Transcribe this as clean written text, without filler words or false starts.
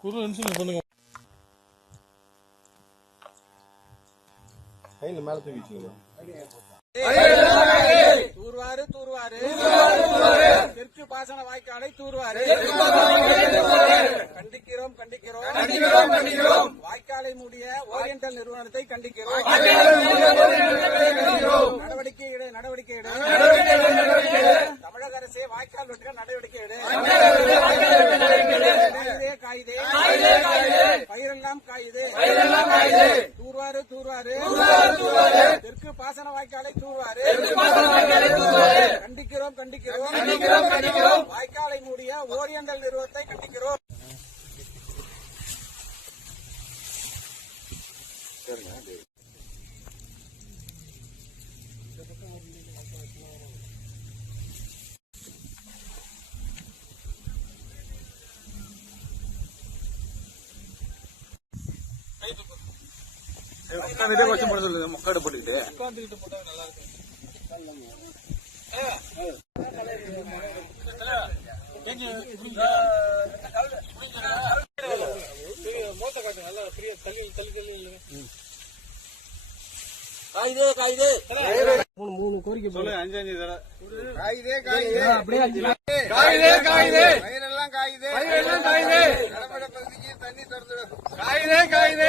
குரு நிமிஷம் பண்ணுங்க. கையில மேல தூக்கி வச்சுக்கணும். தூர்வாரு தூர்வாரு தெற்கு பாசன வாய்க்காலை தூர்வாரு. கண்டிக்கிறோம் கண்டிக்கிறோம் வாய்க்காலை மூடிய ஓரியண்டல் நிறுவனத்தை கண்டிக்கிறோம். நடவடிக்கை எடு. தமிழக அரசே வாய்க்கால் வெட்ட நடவடிக்கை எடு. காயுதே பயிரெல்லாம் காயுது. தூர்வாரு தெற்கு பாசன வாய்க்காலை தூர்வாரு. கண்டிக்கிறோம் வாய்க்காலை மூடிய ஓரியண்டல் நிறுவனத்தை கண்டிக்கிறோம். முக்காடு போட்டுக்கிட்டு போட்டா நல்லா இருக்கும். மோத்த காட்டு நல்லா ஃப்ரீயா தள்ளி காயுதே 3 கோரிக்கை சொல்லு. 5 தர காயுதே பயிரெல்லாம் காயுதே. கடமடை பகுதிக்கு தண்ணி திறந்துடும். காயுதே